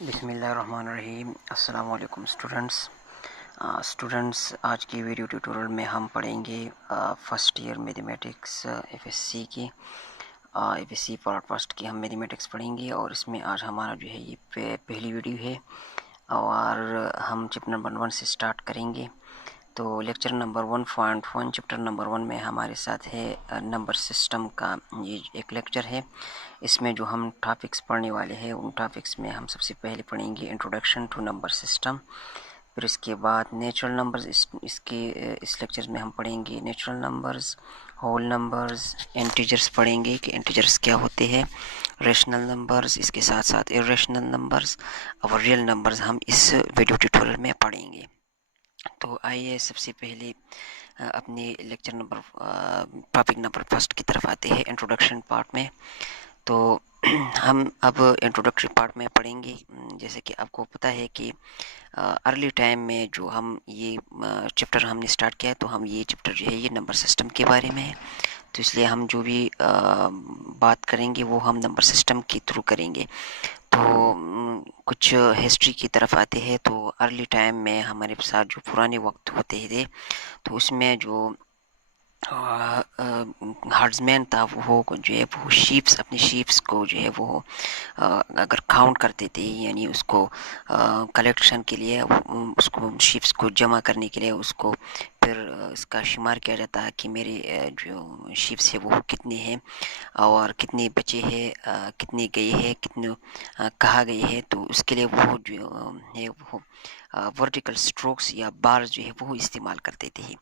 बिस्मिल्लाहिर्रहमानिर्रहीम। अस्सलाम वालेकुम स्टूडेंट्स, आज की वीडियो ट्यूटोरियल में हम पढ़ेंगे फर्स्ट ईयर मैथमेटिक्स एफएससी की एफएससी पार्ट फर्स्ट की हम मैथमेटिक्स पढ़ेंगे और इसमें आज हमारा जो है ये पहली वीडियो है और हम चैप्टर नंबर 1 से स्टार्ट करेंगे। तो लेक्चर नंबर 1.1 चैप्टर नंबर 1 में हमारे साथ है नंबर सिस्टम का ये एक लेक्चर है। इसमें जो हम टॉपिक्स पढ़ने वाले हैं उन टॉपिक्स में हम सबसे पहले पढ़ेंगे इंट्रोडक्शन टू नंबर सिस्टम, फिर इसके बाद नेचुरल नंबर्स। इस लेक्चर में हम पढ़ेंगे natural numbers, whole numbers, integers पढ़ेंगे कि इंटीजर्स क्या होते हैं, रेशनल नंबर्स, इसके साथ साथ इरेशनल नंबर्स और रियल नंबर्स हम इस वीडियो ट्यूटोरियल में पढ़ेंगे। तो आइए सबसे पहले अपने lecture number topic number first की तरफ आते हैं इंट्रोडक्शन पार्ट में। तो हम अब इंट्रोडक्टरी पार्ट में पढ़ेंगे। जैसे कि आपको पता है कि अर्ली टाइम में जो हम ये चैप्टर हमने स्टार्ट किया है, तो हम ये चैप्टर जो है ये नंबर सिस्टम के बारे में है। तो इसलिए हम जो भी बात करेंगे वो हम नंबर सिस्टम के थ्रू करेंगे। तो कुछ हिस्ट्री की तरफ आते हैं। तो अर्ली टाइम में हमारे साथ जो पुराने वक्त होते थे तो उसमें जो हर्ड्समैन था वो जो है वो अपने शीप्स को जो है वो अगर काउंट करते थे, यानी उसको कलेक्शन के लिए उसको शीप्स को जमा करने के लिए उसको फिर इसका शुमार किया जाता है कि मेरे जो शीप्स है वो कितने हैं और कितने बचे हैं, कितने गए हैं, कितने कहाँ गए हैं। तो उसके लिए वो जो है वो वर्टिकल स्ट्रोक्स या बार्स जो है वो इस्तेमाल करते थे।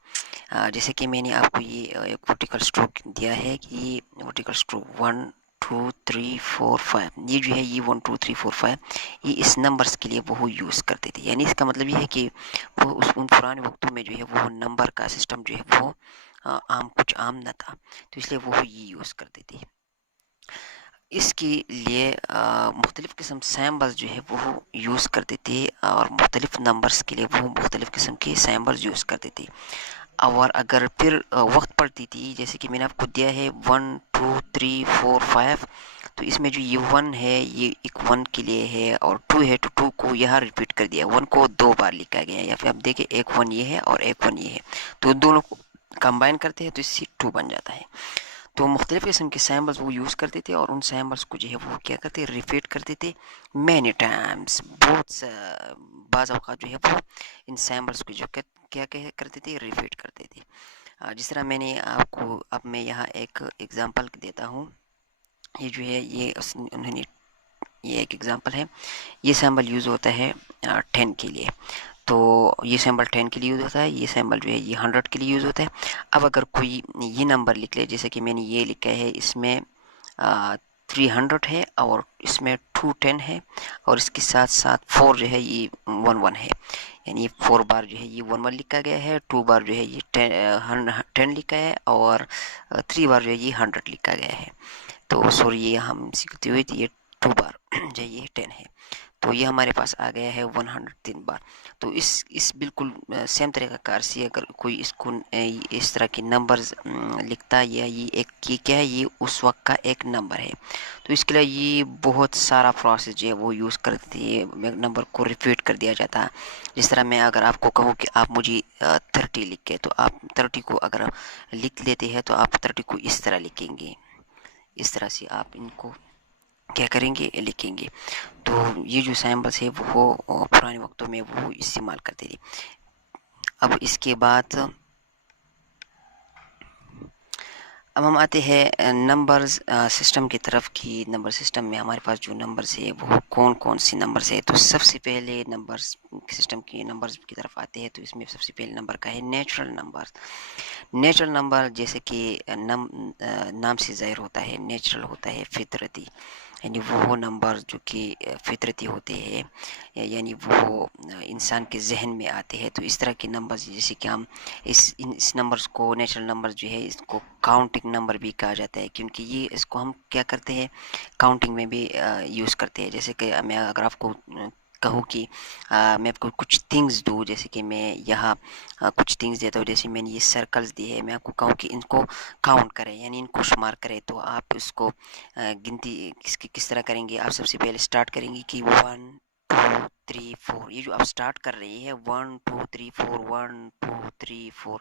जैसे कि मैंने आपको ये एक वर्टिकल स्ट्रोक दिया है कि वर्टिकल स्ट्रोक 1 2 3 4 5, ये जो है ये 1 2 3 4 5 ये इस नंबर्स के लिए वो यूज़ करते थे। यानी इसका मतलब ये है कि वो उन पुराने वक्तों में जो है वो नंबर का सिस्टम जो है वो कुछ आम न था, तो इसलिए वो ये यूज़ करते थे। इसके लिए मुख्तलिफ़ किस्म सैम्बल्स जो है वो यूज़ करते थे और मुख्तलिफ़ नंबर्स के लिए वो मुख्तलिफ़ किस्म के सैम्बल्स यूज़ करते थे। और अगर फिर वक्त पड़ती थी, जैसे कि मैंने आपको दिया है 1 2 3 4 5, तो इसमें जो ये 1 है ये एक 1 के लिए है और 2 है तो 2 को यहाँ रिपीट कर दिया, 1 को 2 बार लिखा गया है। या फिर आप देखें एक 1 ये है और एक 1 ये है, तो दोनों को कंबाइन करते हैं तो इससे 2 बन जाता है। तो मुख्तलिफ़ किस्म के सैम्बल्स वो यूज़ करते थे और उन सैम्बल्स को जो है वो क्या करते रिपीट करते थे मैनी टाइम्स, बहुत बाज़ औक़ात जो है वो इन सैम्बल्स को जो क्या करते थे रिपीट करते थे। जिस तरह मैंने आपको अब मैं यहाँ एक एग्ज़ाम्पल देता हूँ। ये जो है ये उन्होंने ये एक एग्ज़ाम्पल है। ये सैम्बल यूज़ होता है 10 के लिए। तो ये सिंबल 10 के लिए यूज़ होता है, ये सिंबल जो है ये 100 के लिए यूज़ होता है। अब अगर कोई ये नंबर लिख ले, जैसे कि मैंने ये लिखा है, इसमें 300 है और इसमें 210 है और इसके साथ साथ 4 जो है ये 11 है, यानी 4 बार जो है ये 11 लिखा गया है, 2 बार जो है ये 10 लिखा है और 3 बार जो है ये 100 लिखा गया है। तो सॉरी, ये हम सीखते हुए ये 2 बार जो ये 10 है, तो ये हमारे पास आ गया है 103 बार। तो इस बिल्कुल सेम तरीक़ाकार से अगर कोई इसको इस तरह के नंबर्स लिखता है, या ये क्या है, ये उस वक्त का एक नंबर है, तो इसके लिए ये बहुत सारा प्रोसेस जो है वो यूज़ करते हैं, नंबर को रिपीट कर दिया जाता है। जिस तरह मैं अगर आपको कहूँ कि आप मुझे 30 लिख के, तो आप 30 को अगर लिख लेते हैं तो आप 30 को इस तरह लिखेंगे, इस तरह से आप इनको क्या करेंगे लिखेंगे। तो ये जो सैम्बल्स है वो पुराने वक्तों में वो इस्तेमाल करते थे। अब इसके बाद अब हम आते हैं नंबर्स सिस्टम की तरफ की। नंबर सिस्टम में हमारे पास जो नंबर्स है वो कौन कौन से नंबर्स है। तो सबसे पहले नंबर्स सिस्टम की नंबर्स की तरफ आते हैं, तो इसमें सबसे पहले नंबर का है नेचुरल नंबर। नेचुरल नंबर जैसे कि नाम से ज़ाहिर होता है, नेचुरल होता है फितरती, यानी वो नंबर जो कि फितरती होते हैं, यानी वो इंसान के जहन में आते हैं। तो इस तरह के नंबर्स जैसे कि हम इस नंबर्स को नेचुरल नंबर जो है इसको काउंटिंग नंबर भी कहा जाता है, क्योंकि ये इसको हम क्या करते हैं काउंटिंग में भी यूज़ करते हैं। जैसे कि मैं अगर आपको कहूँ कि मैं आपको कुछ थिंग्स दूँ, जैसे कि मैं यहाँ कुछ थिंग्स देता हूँ, जैसे मैंने ये सर्कल्स दिए हैं, मैं आपको कहूँ कि इनको काउंट करें यानी इनको शुमार करें, तो आप इसको गिनती किस तरह करेंगे। आप सबसे पहले स्टार्ट करेंगे कि 1 2 3 4, ये जो आप स्टार्ट कर रही है 1 2 3 4, 1 2 3 4,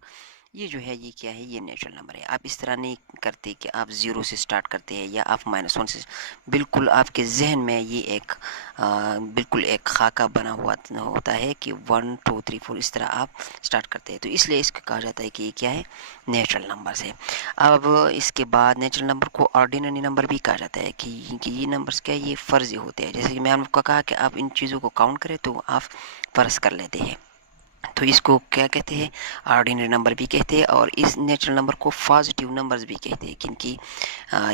ये जो है ये क्या है, ये नेचुरल नंबर है। आप इस तरह नहीं करते कि आप ज़ीरो से स्टार्ट करते हैं या आप -1 से। बिल्कुल आपके जहन में ये एक बिल्कुल एक खाका बना हुआ होता है कि 1 2 3 4 इस तरह आप स्टार्ट करते हैं, तो इसलिए इसको कहा जाता है कि ये क्या है, नेचुरल नंबर्स है। अब इसके बाद नेचुरल नंबर को ऑर्डिनरी नंबर भी कहा जाता है कि ये नंबर्स क्या है, ये फ़र्ज़ी होते हैं। जैसे कि मैंने आपको कहा कि आप इन चीज़ों को काउंट करें तो आप फ़र्ज़ कर लेते हैं, तो इसको क्या कहते हैं, ऑर्डिनरी नंबर भी कहते हैं। और इस नेचुरल नंबर को पॉजिटिव नंबर्स भी कहते हैं, क्योंकि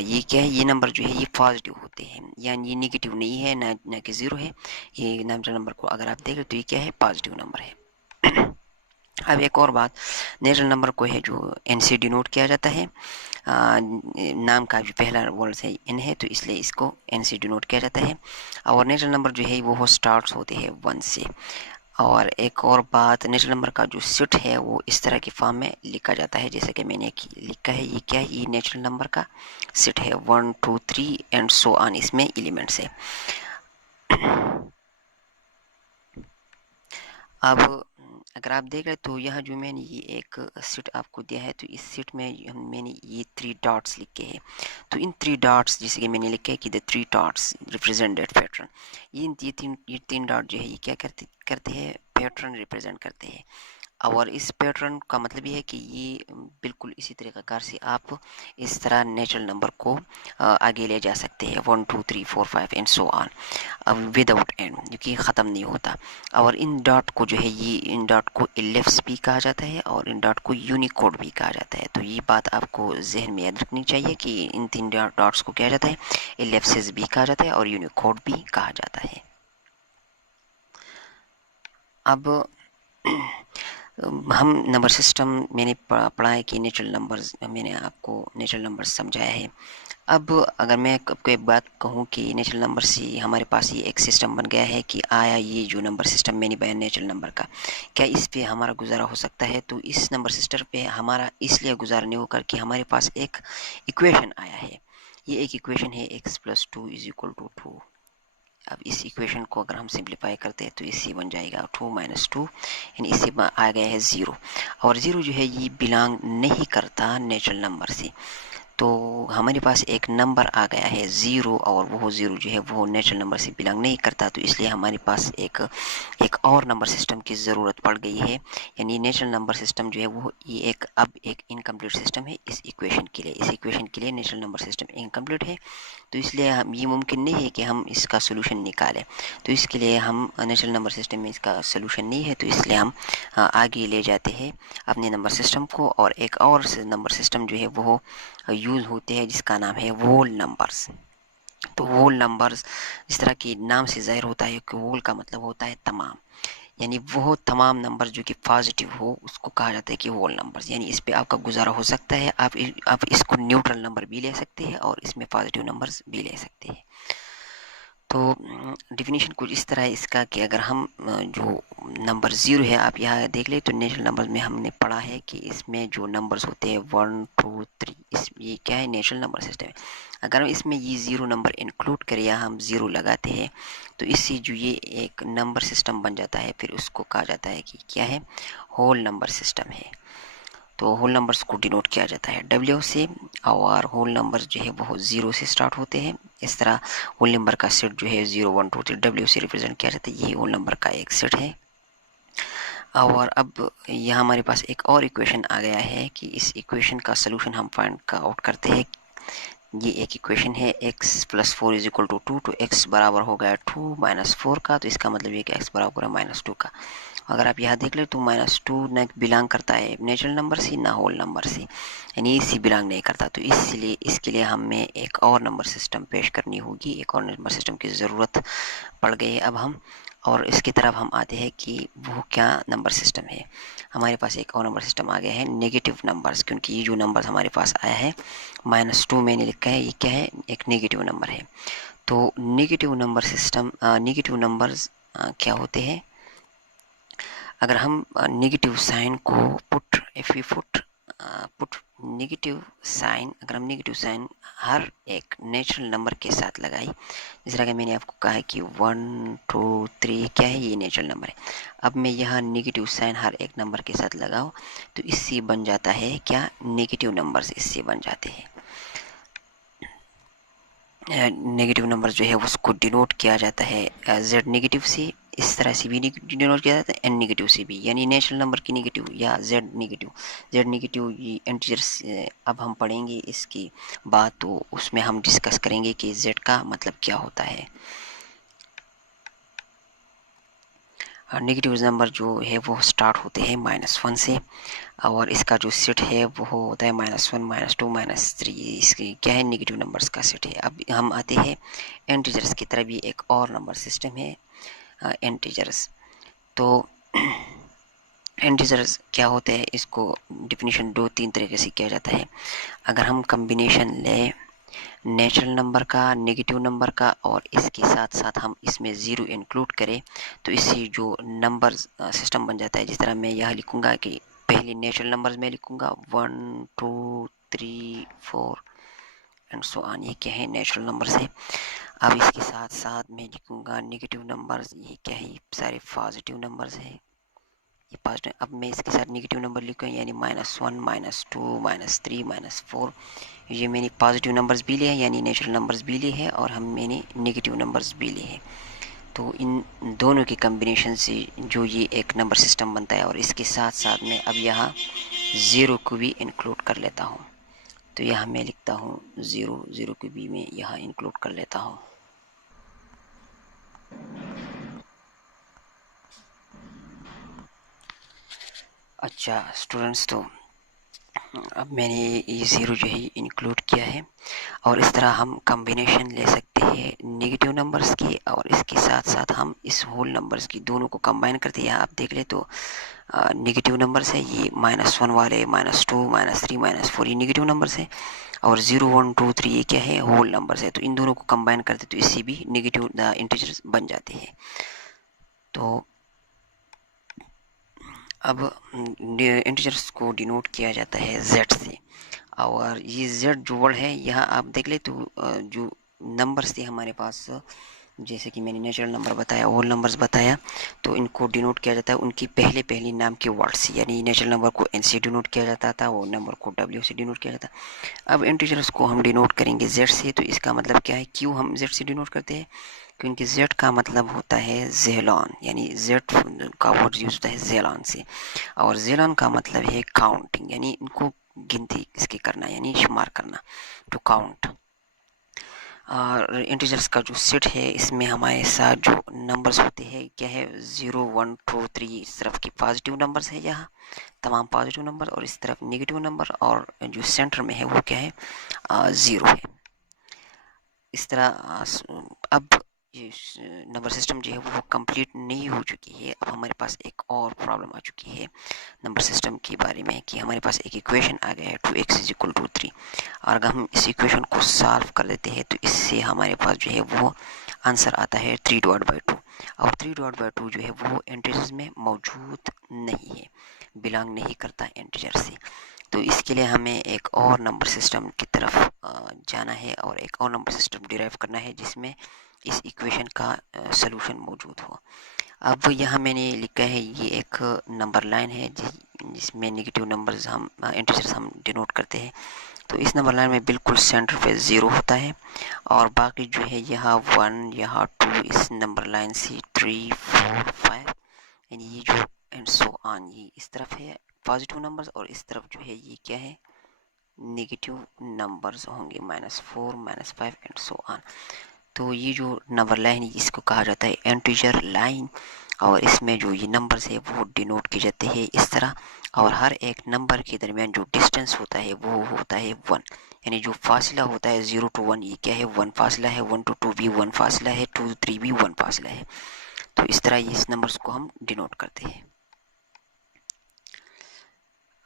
ये क्या है, ये नंबर जो है ये पॉजिटिव होते हैं, यानी ये नेगेटिव नहीं है, ना कि ज़ीरो है। ये नेचुरल नंबर को अगर आप देखें तो ये क्या है, पॉजिटिव नंबर है। अब एक और बात, नेचुरल नंबर को है जो एन से डिनोट किया जाता है। नाम का जो पहला वर्ड है एन है, तो इसलिए इसको एन से डिनोट किया जाता है। और नेचुरल नंबर जो है वो स्टार्ट्स होते हैं 1 से। और एक और बात, नेचुरल नंबर का जो सेट है वो इस तरह की फॉर्म में लिखा जाता है, जैसे कि मैंने लिखा है, ये क्या है, ये नेचुरल नंबर का सेट है, 1 2 3 एंड सो ऑन, इसमें एलिमेंट्स है। अब अगर आप देख रहे तो यहाँ जो मैंने ये एक सेट आपको दिया है, तो इस सेट में मैंने ये 3 डॉट्स लिखे हैं। तो इन 3 डॉट्स, जैसे कि मैंने लिखा है कि the 3 dots represent that pattern, ये तीन डॉट जो है ये क्या करते हैं, पैटर्न रिप्रेजेंट करते हैं। और इस पैटर्न का मतलब ये है कि ये बिल्कुल इसी तरीक़ाकार से आप इस तरह नेचुरल नंबर को आगे ले जा सकते हैं, 1 2 3 4 5 एंड सो ऑन, अब विदाउट एंड, क्योंकि ख़त्म नहीं होता। और इन डॉट को जो है, ये इन डॉट को एलिप्स भी कहा जाता है और इन डॉट को यूनिकोड भी कहा जाता है। तो ये बात आपको जहन में याद रखनी चाहिए कि इन तीन डॉट्स को क्या जाता है, एलिप्सिस भी कहा जाता है और यूनिकोड भी कहा जाता है। अब हम नंबर सिस्टम, मैंने पढ़ा है कि नेचुरल नंबर्स, मैंने आपको नेचुरल नंबर्स समझाया है। अब अगर मैं आपको एक बात कहूँ कि नेचुरल नंबर से हमारे पास ये एक सिस्टम बन गया है कि आया ये जो नंबर सिस्टम मैंने बताया नेचुरल नंबर का, क्या इस पे हमारा गुजारा हो सकता है? तो इस नंबर सिस्टम पे हमारा इसलिए गुजारा नहीं होकर कि हमारे पास एक इक्वेशन आया है। ये एक इक्वेशन है, x + 2 = 2। अब इस इक्वेशन को अगर हम सिंप्लीफाई करते हैं तो इससे बन जाएगा 2 - 2, यानी इससे आ गया है 0। और 0 जो है ये बिलोंग नहीं करता नेचुरल नंबर से। तो हमारे पास एक नंबर आ गया है 0, और वो 0 जो है वो नेचुरल नंबर से बिलोंग नहीं करता, तो इसलिए हमारे पास एक और नंबर सिस्टम की ज़रूरत पड़ गई है। यानी नेचुरल नंबर सिस्टम जो है वो ये अब एक इनकम्प्लीट सिस्टम है इस इक्वेशन के लिए। इस इक्वेशन के लिए नेचुरल नंबर सिस्टम इनकम्प्लीट है, तो इसलिए हम ये मुमकिन नहीं है कि हम इसका सोल्यूशन निकालें। तो इसके लिए हम नेचुरल नंबर सिस्टम में इसका सोल्यूशन नहीं है, तो इसलिए हम आगे ले जाते हैं अपने नंबर सिस्टम को, और एक और नंबर सिस्टम जो है वो यूज़ होते हैं जिसका नाम है होल नंबर्स। तो होल नंबर्स, जिस तरह कि नाम से ज़ाहिर होता है कि होल का मतलब होता है तमाम, यानी वो तमाम नंबर जो कि पॉजिटिव हो उसको कहा जाता है कि होल नंबर्स। यानी इस पे आपका गुजारा हो सकता है, आप इसको न्यूट्रल नंबर भी ले सकते हैं और इसमें पॉजिटिव नंबर्स भी ले सकते हैं। तो डिफिनीशन कुछ इस तरह है इसका कि अगर हम जो नंबर 0 है, आप यहाँ देख ले तो नेचुरल नंबर्स में हमने पढ़ा है कि इसमें जो नंबर्स होते हैं 1 2 3, इस ये क्या है, नेचुरल नंबर सिस्टम है। अगर हम इसमें ये 0 नंबर इंक्लूड करें या हम 0 लगाते हैं तो इससे जो ये एक नंबर सिस्टम बन जाता है, फिर उसको कहा जाता है कि क्या है, होल नंबर सिस्टम है। तो होल नंबर्स को डिनोट किया जाता है डब्ल्यू से, और होल नंबर जो है वो 0 से स्टार्ट होते हैं। इस तरह होल नंबर का सेट जो है 0 1 2 3 डब्ल्यू से रिप्रेजेंट किया जाता है, ये होल नंबर का एक सेट है। और अब यहाँ हमारे पास एक और इक्वेशन आ गया है कि इस इक्वेशन का सोल्यूशन हम फाइंड आउट करते हैं। ये एक इक्वेशन है x + 4 = 2, तो x बराबर हो गया 2 - 4 का, तो इसका मतलब ये कि x बराबर है -2 का। अगर आप यहाँ देख ले तो -2 न बिलोंग करता है नेचुरल नंबर से ना होल नंबर से, यानी इसी बिलोंग नहीं करता, तो इसलिए इसके लिए हमें एक और नंबर सिस्टम पेश करनी होगी, एक और नंबर सिस्टम की ज़रूरत पड़ गई है अब हम। और इसकी तरफ हम आते हैं कि वो क्या नंबर सिस्टम है। हमारे पास एक और नंबर सिस्टम आ गया है नेगेटिव नंबर्स, क्योंकि ये जो नंबर हमारे पास आया है -2 मैंने लिखा है, ये क्या है, एक नेगेटिव नंबर है। तो negative number system, negative numbers क्या होते हैं, अगर हम नेगेटिव साइन को put, if we put put negative sign, अगर हम नेगेटिव साइन हर एक नेचुरल नंबर के साथ लगाई, जिस तरह का मैंने आपको कहा है कि 1 2 3 क्या है, ये नेचुरल नंबर है। अब मैं यहाँ नेगेटिव साइन हर एक नंबर के साथ लगाऊं तो इससे बन जाता है क्या, नेगेटिव नंबर्स इससे बन जाते हैं। नेगेटिव नंबर जो है उसको डिनोट किया जाता है जेड नेगेटिव से, इस तरह से भी डिनोट किया जाता है एन नेगेटिव से भी, यानी नेचुरल नंबर की नेगेटिव या जेड नेगेटिव। जेड नेगेटिव ये इंटीजर्स अब हम पढ़ेंगे इसकी बात, तो उसमें हम डिस्कस करेंगे कि जेड का मतलब क्या होता है। नेगेटिव नंबर जो है वो स्टार्ट होते हैं -1 से, और इसका जो सेट है वो होता है -1 -2 -3, इसकी क्या है, नेगेटिव नंबर्स का सेट है। अब हम आते हैं इंटीजर्स की तरफ, भी एक और नंबर सिस्टम है इंटीजर्स। तो इंटीजर्स क्या होते हैं, इसको डिफिनीशन 2-3 तरीके से किया जाता है। अगर हम कम्बिनेशन लें नेचुरल नंबर का, नेगेटिव नंबर का, और इसके साथ साथ हम इसमें ज़ीरो इंक्लूड करें, तो इससे जो नंबर सिस्टम बन जाता है, जिस तरह मैं यहाँ लिखूँगा कि पहले नेचुरल नंबर्स में लिखूँगा 1 2 3 4 एंड सो ऑन, ये क्या है, नेचुरल नंबर्स है। अब इसके साथ साथ मैं लिखूँगा नेगेटिव नंबर्स, ये क्या है, सारे पॉजिटिव नंबर्स है, ये पॉजिटिव। अब मैं इसके साथ नेगेटिव नंबर लिखूँ, यानी -1 -2 -3 -4, ये मैंने पॉजिटिव नंबर्स भी लिए हैं, यानी नेचुरल नंबर्स भी लिए हैं, और हम मैंने नेगेटिव नंबर्स भी लिए हैं। तो इन दोनों के कम्बिनेशन से जो ये एक नंबर सिस्टम बनता है, और इसके साथ साथ मैं अब यहाँ ज़ीरो को भी इंक्लूड कर लेता हूँ। तो यहाँ मैं लिखता हूँ ज़ीरो, ज़ीरो को भी मैं यहाँ इंक्लूड कर लेता हूँ। अच्छा स्टूडेंट्स, तो अब मैंने ये ज़ीरो जो है इंक्लूड किया है, और इस तरह हम कम्बिनेशन ले सकते हैं नेगेटिव नंबर्स की, और इसके साथ साथ हम इस होल नंबर्स की दोनों को कंबाइन करते हैं। आप देख ले तो नेगेटिव नंबर्स है, ये -1 वाले, -2 -3 -4 ये नेगेटिव नंबर्स है, और 0 1 2 3 ये क्या है, होल नंबर्स है। तो इन दोनों को कंबाइन करते तो इससे भी नेगेटिव इंटीजर्स बन जाते हैं। तो अब इंटीजर्स को डिनोट किया जाता है जेड से, और ये जेड जो वर्ड है यहाँ आप देख ले तो जो नंबर्स थे हमारे पास, जैसे कि मैंने नेचुरल नंबर बताया, होल नंबर्स बताया, तो इनको डिनोट किया जाता है उनकी पहले पहले नाम के वर्ड से, यानी नेचुरल नंबर को एन से डिनोट किया जाता था, वो नंबर को डब्ल्यू से डिनोट किया जाता। अब इंटीजर्स को हम डिनोट करेंगे जेड से, तो इसका मतलब क्या है, क्यों हम जेड से डिनोट करते हैं, क्योंकि जेड का मतलब होता है जेलॉन, यानी जेड का वर्ड यूज होता है जेलॉन से, और जेलॉन का मतलब है काउंटिंग, यानी इनको गिनती इसकी करना, यानी शुमार करना, टू काउंट। और इंटीजर्स का जो सेट है, इसमें हमारे साथ जो नंबर्स होते हैं क्या है, 0 1 2 3, इस तरफ की पॉजिटिव नंबर्स है, यहाँ तमाम पॉजिटिव नंबर, और इस तरफ नेगेटिव नंबर, और जो सेंटर में है वो क्या है, 0 है। इस तरह अब ये नंबर सिस्टम जो है वो कंप्लीट नहीं हो चुकी है। अब हमारे पास एक और प्रॉब्लम आ चुकी है नंबर सिस्टम के बारे में, कि हमारे पास एक इक्वेशन आ गया है 2x = 3, और अगर हम इस इक्वेशन को सॉल्व कर देते हैं तो इससे हमारे पास जो है वो आंसर आता है 3/2, और 3/2 जो है वो इंटीजर्स में मौजूद नहीं है, बिलोंग नहीं करता इंटीजर से। तो इसके लिए हमें एक और नंबर सिस्टम की तरफ जाना है, और एक और नंबर सिस्टम डिराइव करना है जिसमें इस इक्वेशन का सलूशन मौजूद हो। अब यहाँ मैंने लिखा है, ये एक नंबर लाइन है जिसमें नेगेटिव नंबर्स हम इंटीजर्स हम डिनोट करते हैं। तो इस नंबर लाइन में बिल्कुल सेंटर पे 0 होता है, और बाकी जो है यहाँ 1 यहाँ 2, इस नंबर लाइन से 3 4 5, यानी ये जो एंड सो ऑन, ये इस तरफ है पॉजिटिव नंबर्स, और इस तरफ जो है ये क्या है, नेगेटिव नंबर्स होंगे, -4 -5 एंड सो ऑन। तो ये जो नंबर लाइन है इसको कहा जाता है इंटीजर लाइन, और इसमें जो ये नंबर्स है वो डिनोट किए जाते हैं इस तरह, और हर एक नंबर के दरमियान जो डिस्टेंस होता है वो होता है 1, यानी जो फासला होता है 0 to 1 ये क्या है, 1 फासला है, 1 to 2 भी 1 फासला है, 2 to 3 भी 1 फासला है। तो इस तरह इस नंबर्स को हम डिनोट करते हैं।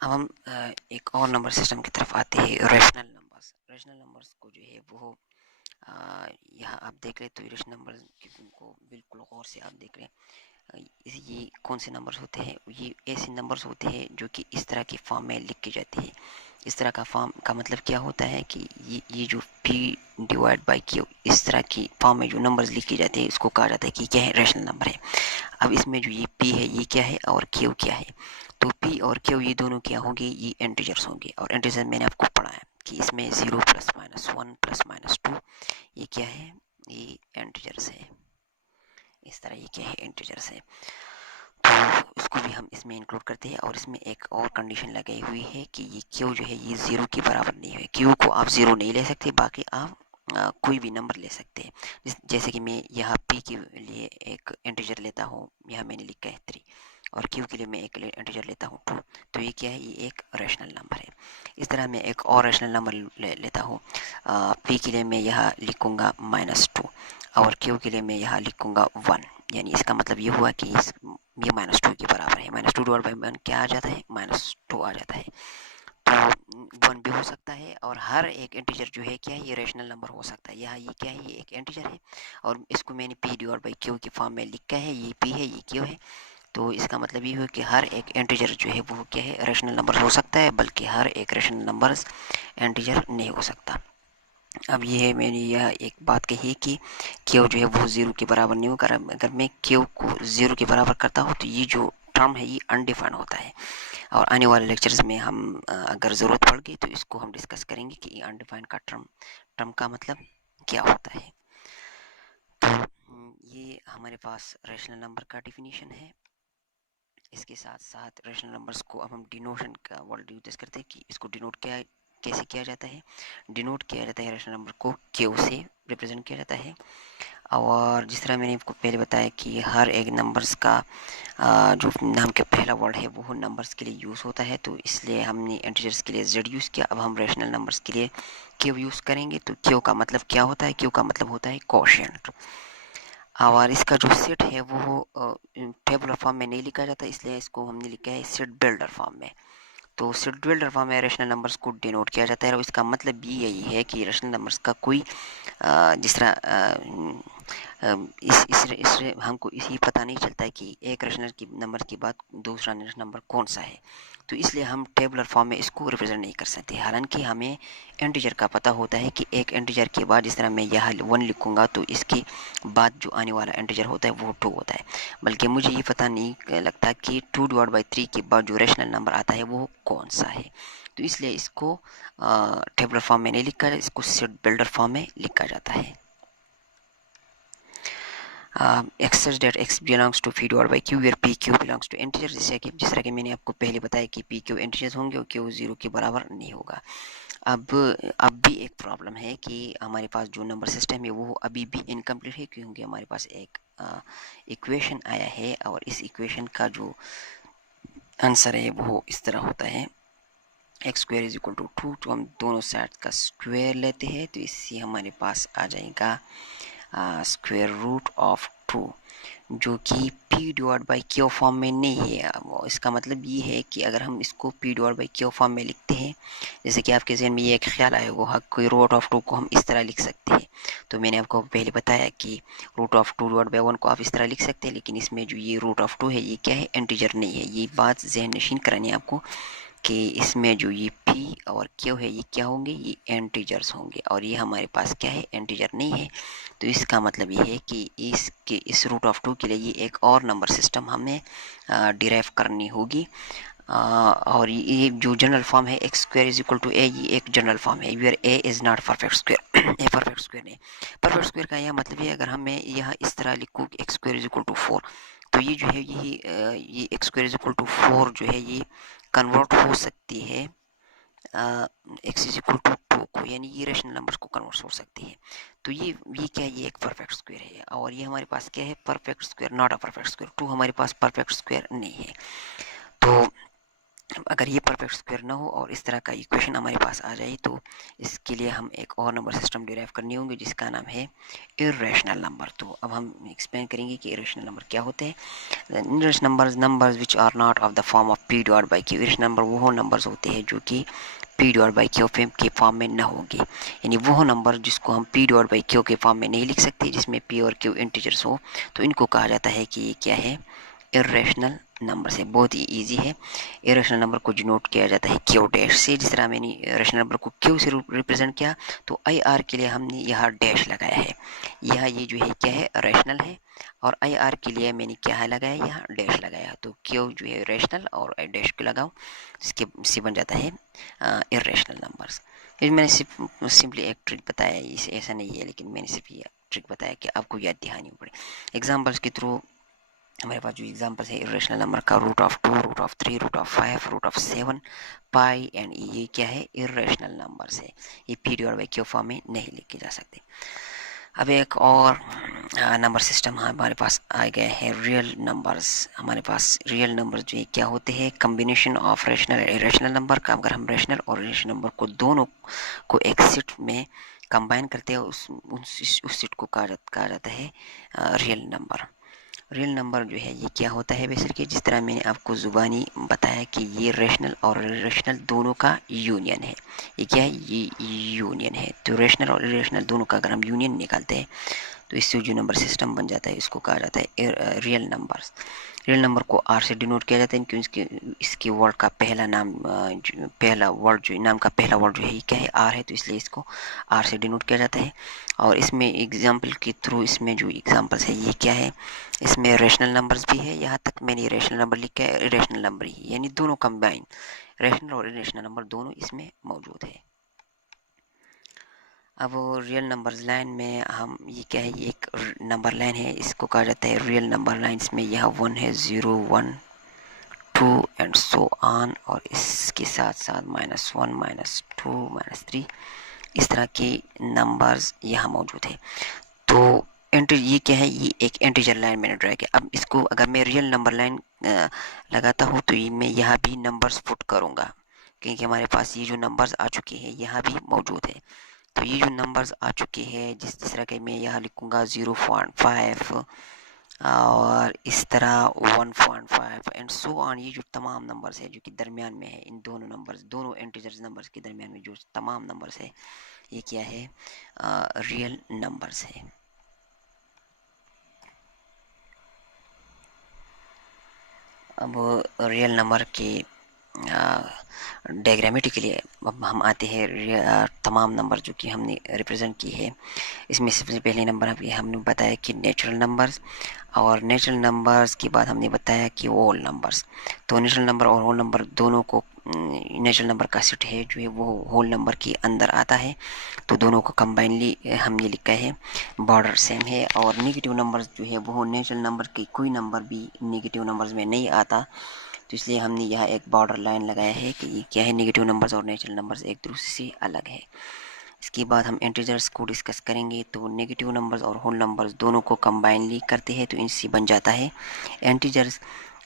अब हम एक और नंबर सिस्टम की तरफ आते हैं, रेशनल नंबर्स। रेशनल नंबर्स को जो है वो यहाँ आप देख रहे तो रेशनल नंबर को बिल्कुल गौर से आप देख रहे हैं, ये कौन से नंबर्स होते हैं, ये ऐसे नंबर्स होते हैं जो कि इस तरह के फॉर्म में लिख के जाते हैं। इस तरह का फॉर्म का मतलब क्या होता है कि ये जो P डिवाइड बाई Q इस तरह की फॉर्म में जो नंबर्स लिखे जाते हैं इसको कहा जाता है कि क्या है, रैशनल नंबर है। अब इसमें जो ये P है ये क्या है और Q क्या है, तो P और Q ये दोनों क्या होंगे, ये इंटीजर्स होंगे। और इंटीजर मैंने आपको पढ़ा है कि इसमें 0 प्लस माइनस 1 प्लस माइनस 2 ये क्या है, ये इंटीजर्स है। इस तरह ये क्या है, इंटीजर्स है। तो इसको भी हम इसमें इंक्लूड करते हैं। और इसमें एक और कंडीशन लगाई हुई है कि ये Q जो है ये 0 के बराबर नहीं है। Q को आप 0 नहीं ले सकते, बाकी आप कोई भी नंबर ले सकते हैं। जैसे कि मैं यहाँ P के लिए एक इंटीजर लेता हूँ, यहाँ मैंने लिखा है 3, और Q के लिए मैं एक इंटीजर लेता हूँ 2, तो ये क्या है, ये एक रैशनल नंबर है। इस तरह मैं एक और रैशनल नंबर लेता हूँ, P के लिए मैं यहाँ लिखूँगा -2 और Q के लिए मैं यहाँ लिखूँगा 1, यानी इसका मतलब ये हुआ कि ये -2 के बराबर है। -2 डिवाइड बाई 1 क्या आ जाता है, -2 आ जाता है। तो 1 भी हो सकता है, और हर एक इंटीजर जो है क्या है, ये रैशनल नंबर हो सकता है। यहाँ ये क्या है, ये एक इंटीजर है और इसको मैंने P डिवाइड बाई Q के फॉर्म में लिखा है, ये P है ये Q है। तो इसका मतलब ये हुआ कि हर एक इंटीजर जो है वो क्या है, रैशनल नंबर हो सकता है, बल्कि हर एक रैशनल नंबर इंटीजर नहीं हो सकता। अब ये है, मैंने यह एक बात कही कि Q जो है वो 0 के बराबर नहीं होगा। अगर मैं Q को 0 के बराबर करता हूँ तो ये जो टर्म है ये अनडिफाइंड होता है। और आने वाले लेक्चर्स में हम अगर ज़रूरत पड़ गई तो इसको हम डिस्कस करेंगे कि ये अनडिफाइंड का टर्म का मतलब क्या होता है। तो ये हमारे पास रैशनल नंबर का डिफिनीशन है। इसके साथ साथ रैशनल नंबर्स को अब हम डिनोशन का वर्ड यूज करते हैं कि इसको डिनोट क्या कैसे किया जाता है। डिनोट किया जाता है रैशनल नंबर को Q से रिप्रेजेंट किया जाता है। और जिस तरह मैंने आपको पहले बताया कि हर एक नंबर्स का जो नाम के पहला वर्ड है वो नंबर्स के लिए यूज़ होता है, तो इसलिए हमने इंटीजर्स के लिए Z यूज़ किया। अब हम रैशनल नंबर्स के लिए Q यूज़ करेंगे। तो Q का मतलब क्या होता है, Q का मतलब होता है कोशेंट। और इसका जो सेट है वो टेबुलर फॉर्म में नहीं लिखा जाता, इसलिए इसको हमने लिखा है सेट बिल्डर फॉर्म में। तो सेट बिल्डर फॉर्म में रैशनल नंबर्स को डिनोट किया जाता है, और इसका मतलब भी यही है कि रैशनल नंबर्स का कोई जिस तरह इससे हमको इसी पता नहीं चलता है कि एक रैशनल की नंबर के बाद दूसरा रैशनल नंबर कौन सा है, तो इसलिए हम टेबुलर फॉर्म में इसको रिप्रेजेंट नहीं कर सकते। हालांकि हमें इंटीजर का पता होता है कि एक इंटीजर के बाद जिस तरह मैं यहाँ 1 लिखूँगा तो इसके बाद जो आने वाला इंटीजर होता है वो 2 होता है। बल्कि मुझे ये पता नहीं लगता कि 2 डिवाइड बाई 3 के बाद जो रैशनल नंबर आता है वो कौन सा है, तो इसलिए इसको टेबुलर फॉर्म में नहीं लिखा, इसको सेट बिल्डर फॉर्म में लिखा जाता है। x such that x belongs to p divided by q where p q belongs to integer, जैसे कि जिस तरह कि मैंने आपको पहले बताया कि p q इंटीजर्स होंगे और q 0 के बराबर नहीं होगा। अब भी एक प्रॉब्लम है कि हमारे पास जो नंबर सिस्टम है वो अभी भी इनकम्प्लीट है, क्योंकि हमारे पास एक इक्वेशन आया है और इस इक्वेशन का जो आंसर है वो इस तरह होता है x square is equal to 2। तो हम दोनों साइड का स्क्वायर लेते हैं तो इससे हमारे पास आ जाएगा स्क्वायर रूट ऑफ 2, जो कि p divide by Q form में नहीं है। इसका मतलब ये है कि अगर हम इसको p divide by Q form में लिखते हैं, जैसे कि आपके जहन में ये एक ख्याल आया होगा कि रूट ऑफ 2 को हम इस तरह लिख सकते हैं, तो मैंने आपको पहले बताया कि रूट ऑफ 2 डिवाइड बाई 1 को आप इस तरह लिख सकते हैं, लेकिन इसमें जो ये रूट ऑफ 2 है ये क्या है, इंटीजर नहीं है। ये बात जहन नशीन करानी है आपको कि इसमें जो ये p और q है ये क्या होंगे, ये इंटीजर्स होंगे, और ये हमारे पास क्या है, इंटीजर नहीं है। तो इसका मतलब ये है कि इस रूट ऑफ 2 के लिए ये एक और नंबर सिस्टम हमें डिराइव करनी होगी। और ये जो जनरल फॉर्म है x square is equal to A, ये एक जनरल फॉर्म है where A is not perfect square. A perfect square नहीं, परफेक्ट स्क्वायर का यह मतलब है अगर हमें यह इस तरह लिखूँ कि x square is equal to 4, तो ये जो है ये x square is equal to 4 जो है ये कन्वर्ट हो सकती है एक्स इज इक्वल टू 2 को, यानी ये रेशनल नंबर्स को कन्वर्ट हो सकती है। तो ये क्या है, ये एक परफेक्ट स्क्वायर है, और ये हमारे पास क्या है, perfect square not a perfect square. 2 हमारे पास परफेक्ट स्क्वायर नहीं है। तो अगर ये परफेक्ट स्क्वायर ना हो और इस तरह का इक्वेशन हमारे पास आ जाए तो इसके लिए हम एक और नंबर सिस्टम डिराइव करनी होंगे जिसका नाम है इरेशनल नंबर। तो अब हम एक्सप्लेन करेंगे कि इरेशनल नंबर क्या होते हैं। Irrational numbers which are not of the form of p divide by q. Irrational number वो नंबर्स होते हैं जो कि पी डिवाइड बाई क्यू के फॉर्म में न होंगे, यानी वो नंबर जिसको हम पी डिवाइड बाई क्यू के फॉर्म में नहीं लिख सकते, जिसमें पी और क्यू इंटीजर्स हो, तो इनको कहा जाता है कि ये क्या है, इरेशनल नंबर से। बहुत ही इजी है। इरेशनल नंबर को डिनोट किया जाता है क्यू डैश से। जिस तरह मैंने इरेशनल नंबर को क्यू से रिप्रेजेंट किया तो आई आर के लिए हमने यहाँ डैश लगाया है। यह ये जो है क्या है, रेशनल है, और आई आर के लिए मैंने क्या है लगाया, यहाँ डैश लगाया। तो क्यू जो है रेशनल और डैश को लगाओ, जिसके से बन जाता है इरेशनल नंबर्स। फिर मैंने सिंपली एक ट्रिक बताया, इसे ऐसा नहीं है, लेकिन मैंने सिर्फ ये ट्रिक बताया कि आपको याद दिखानी पड़े। एग्जाम्पल्स के थ्रू हमारे पास जो एग्जाम्पल्स है इरेशनल नंबर का, √2, √3, √5, √7, पाई एंड ये क्या है, इरेशनल नंबर्स है। ये P divide by Q form में नहीं लिखे जा सकते। अब एक और नंबर सिस्टम हमारे पास आ गया है, रियल नंबर्स। हमारे पास रियल नंबर जो है क्या होते हैं, कम्बिनेशन ऑफ रेशनल और इरेशनल नंबर का। अगर हम रेशनल और इरेशनल नंबर को दोनों को एक सेट में कंबाइन करते हैं, उस सेट को कहा जाता है रियल नंबर। रियल नंबर जो है ये क्या होता है, बेसिकली जिस तरह मैंने आपको ज़ुबानी बताया कि ये रेशनल और इरेशनल दोनों का यूनियन है। ये क्या है, ये यूनियन है। तो रेशनल और इरेशनल दोनों का अगर हम यूनियन निकालते हैं तो इससे जो नंबर सिस्टम बन जाता है इसको कहा जाता है रियल नंबर्स। रियल नंबर को आर से डिनोट किया जाता है क्योंकि इसके वर्ड का पहला नाम पहला वर्ड जो नाम का पहला वर्ड जो है ये क्या है, आर है, तो इसलिए इसको आर से डिनोट किया जाता है। और इसमें एग्जाम्पल के थ्रू इसमें जो एग्जाम्पल्स है ये क्या है, इसमें रेशनल नंबर्स भी है, यहाँ तक मैंने रेशनल नंबर लिखा है, इरेशनल नंबर ही, यानी दोनों कंबाइन, रेशनल और इरेशनल नंबर दोनों इसमें मौजूद है। अब रियल नंबर्स लाइन में हम ये क्या है, ये एक नंबर लाइन है, इसको कहा जाता है रियल नंबर लाइन। इसमें यह 1 है, 0, 1, 2 एंड सो ऑन, और इसके साथ साथ -1, -2, -3, इस तरह के नंबर्स यहाँ मौजूद है। तो ये क्या है, ये एक इंटीजर लाइन मैंने ड्रा किया। अब इसको अगर मैं रियल नंबर लाइन लगाता हूँ तो ये मैं यहाँ भी नंबर्स पुट करूँगा, क्योंकि हमारे पास ये जो नंबर्स आ चुके हैं यहाँ भी मौजूद है। तो ये जो नंबर्स आ चुके हैं, जिस तरह के मैं यहाँ लिखूँगा 0.5 और इस तरह 1.5 एंड सो ऑन, ये जो तमाम नंबर्स है जो कि दरमियान में है, इन दोनों नंबर्स, दोनों इंटीजर्स नंबर्स के दरमियान में जो तमाम नंबर्स है, ये क्या है, रियल नंबर्स है। अब रियल नंबर के डायग्रामेटिकली अब हम आते हैं तमाम नंबर जो कि हमने रिप्रेजेंट की है। इसमें सबसे पहले नंबर हमने बताया कि नेचुरल नंबर्स, और नेचुरल नंबर्स के बाद हमने बताया कि होल नंबर्स। तो नेचुरल नंबर और होल नंबर दोनों को, नेचुरल नंबर का सेट है जो है वो होल नंबर के अंदर आता है, तो दोनों को कंबाइनली हमने लिखा है, बॉर्डर सेम है। और नेगेटिव नंबर्स जो है वो नेचुरल नंबर की कोई नंबर भी नेगेटिव नंबर्स में नहीं आता, तो इसलिए हमने यहाँ एक बॉर्डर लाइन लगाया है कि ये क्या है, नेगेटिव नंबर्स और नेचुरल नंबर्स एक दूसरे से अलग है। इसके बाद हम इंटीजर्स को डिस्कस करेंगे। तो नेगेटिव नंबर्स और होल नंबर्स दोनों को कंबाइनली करते हैं तो इनसे बन जाता है इंटीजर्स।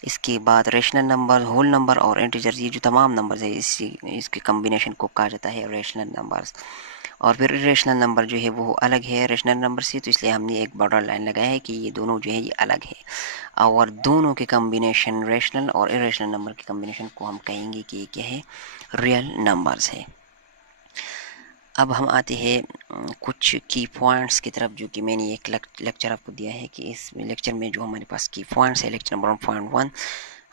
इसके बाद रेशनल नंबर, होल नंबर और इंटीजर्स, ये जो तमाम नंबर्स है इसके कम्बिनेशन को कहा जाता है रेशनल नंबर्स। और फिर रेशनल नंबर जो है वो अलग है रेशनल नंबर से, तो इसलिए हमने एक बॉर्डर लाइन लगाया है कि ये दोनों जो है ये अलग है, और दोनों के कम्बिनेशन, रेशनल और इरेशनल नंबर के कम्बिनेशन को हम कहेंगे कि ये क्या है, रियल नंबर्स है। अब हम आते हैं कुछ की पॉइंट्स की तरफ, जो कि मैंने एक लेक्चर आपको दिया है कि इस लेक्चर में जो हमारे पास की पॉइंट्स है, लेक्चर नंबर 1.1,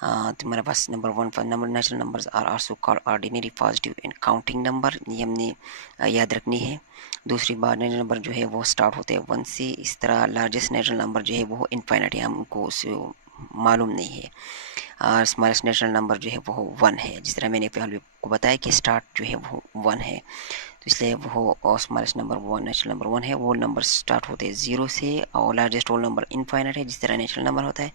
तो हमारे पास नंबर 1 पर number natural numbers are also called ordinary positive and counting number, ये हमने याद रखनी है। दूसरी बात, नेचुरल नंबर जो है वो स्टार्ट होते हैं 1 से, इस तरह लार्जेस्ट नेचुरल नंबर जो है वो इनफाइनाइट है, हमको उसे मालूम नहीं है। और स्मॉलेस्ट नेचुरल नंबर जो है वो 1 है, जिस तरह मैंने पहले को बताया कि स्टार्ट जो है वो 1 है, तो इसलिए वो स्मॉलेस्ट नंबर 1 नेचुरल नंबर 1 है। वो नंबर स्टार्ट होते हैं 0 से, और लार्जेस्ट होल नंबर इनफाइनाइट है, जिस तरह नेचुरल नंबर होता है।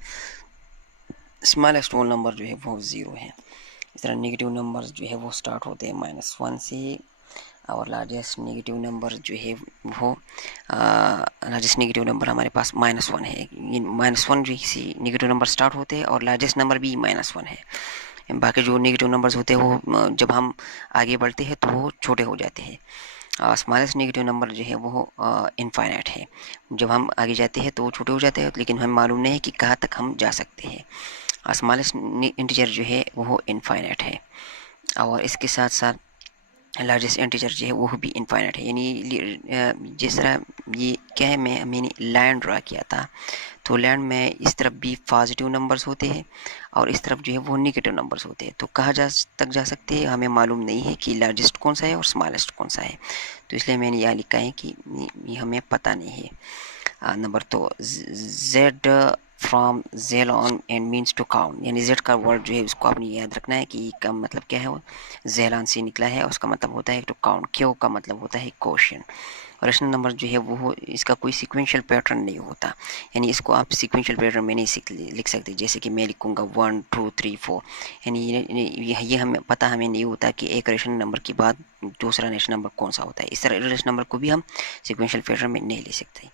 स्मॉलेस्ट होल नंबर जो है वो 0 है। इस तरह नेगेटिव नंबर जो है वो स्टार्ट होते हैं -1 से, और लार्जेस्ट नेगेटिव नंबर जो है वो लार्जेस्ट नेगेटिव नंबर हमारे पास -1 है। ये -1 जो इसी नेगेटिव नंबर स्टार्ट होते हैं, और लार्जेस्ट नंबर भी -1 है। बाकी जो नेगेटिव नंबर्स होते हैं वो जब हम आगे बढ़ते हैं तो वो छोटे हो जाते हैं। स्मॉलेस्ट नेगेटिव नंबर जो है वो इनफाइनाइट है। जब हम आगे जाते हैं तो वो छोटे हो जाते हैं, लेकिन हमें मालूम नहीं है कि कहाँ तक हम जा सकते हैं। स्मॉलेस्ट इंटीजर जो है वो इनफाइनाइट है। और इसके साथ साथ लार्जेस्ट इंटीजर जो है वो भी इनफाइनाइट है। यानी जिस तरह ये क्या है, मैंने लाइन ड्रा किया था, तो लैंड में इस तरफ भी पॉजिटिव नंबर्स होते हैं और इस तरफ जो है वो नेगेटिव नंबर्स होते हैं। तो कहाँ जा सकते हैं, हमें मालूम नहीं है कि लार्जेस्ट कौन सा है और स्मॉलेस्ट कौन सा है। तो इसलिए मैंने यहाँ लिखा है कि ये हमें पता नहीं है। नंबर तो जेड फ्रॉम जेल ऑन एंड मीन्स टू काउंट, यानी जेड का वर्ड जो है उसको आपने याद रखना है कि का मतलब क्या है, वो जेलान से निकला है, उसका मतलब होता है टू काउंट। क्यों का मतलब होता है क्वेश्चन। रेशनल नंबर जो है वो इसका कोई सीक्वेंशियल पैटर्न नहीं होता, यानी इसको आप सीक्वेंशियल पैटर्न में नहीं लिख सकते। जैसे कि मैं लिखूँगा 1 2 3 4, यानी ये हमें पता हमें नहीं होता कि एक रेशनल नंबर के बाद दूसरा रेशनल नंबर कौन सा होता है। इस तरह रेशनल नंबर को भी हम सीक्वेंशियल पैटर्न में नहीं ले सकते।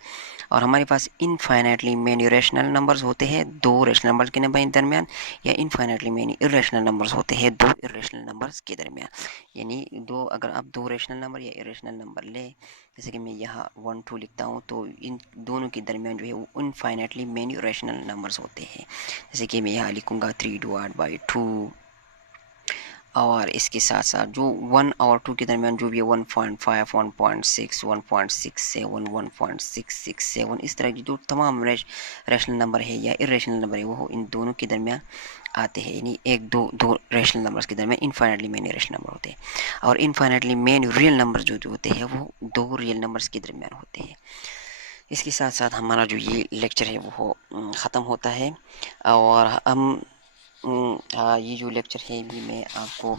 और हमारे पास इनफाइनाइटली मेनी रेशनल नंबर्स होते हैं दो रेशनल नंबर के दरमियान, या इनफाइनाइटली मेनी इरेशनल नंबर्स होते हैं दो इरेशनल नंबर्स के दरमियान। यानी दो, अगर आप दो रेशनल नंबर या इरेशनल नंबर ले, जैसे कि मैं यहाँ 1 2 लिखता हूँ, तो इन दोनों के दरमियान जो है वो इनफाइनाइटली मेनी रेशनल नंबर्स होते हैं। जैसे कि मैं यहाँ लिखूँगा 3/2। और इसके साथ साथ जो 1 और 2 के दरमियान जो भी है 1.5 1.6 1.67 1.667, इस तरह की जो तमाम रेशनल नंबर है या इरेशनल नंबर है वो इन दोनों के दरमियान आते हैं। यानी एक दो रेशनल नंबर्स के दरमियान इनफाइनाइटली मेनी रेशनल नंबर होते हैं। और इनफाइनाइटली मेनी रियल नंबर जो होते हैं वो दो रियल नंबर्स के दरमियान होते हैं। इसके साथ साथ हमारा जो ये लेक्चर है वो ख़त्म होता है। और हम हाँ, ये जो लेक्चर है भी मैं आपको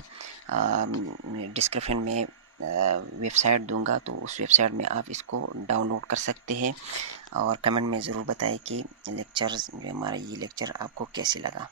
डिस्क्रिप्शन में वेबसाइट दूंगा, तो उस वेबसाइट में आप इसको डाउनलोड कर सकते हैं। और कमेंट में ज़रूर बताएं कि लेक्चर्स जो हमारा ये लेक्चर आपको कैसे लगा।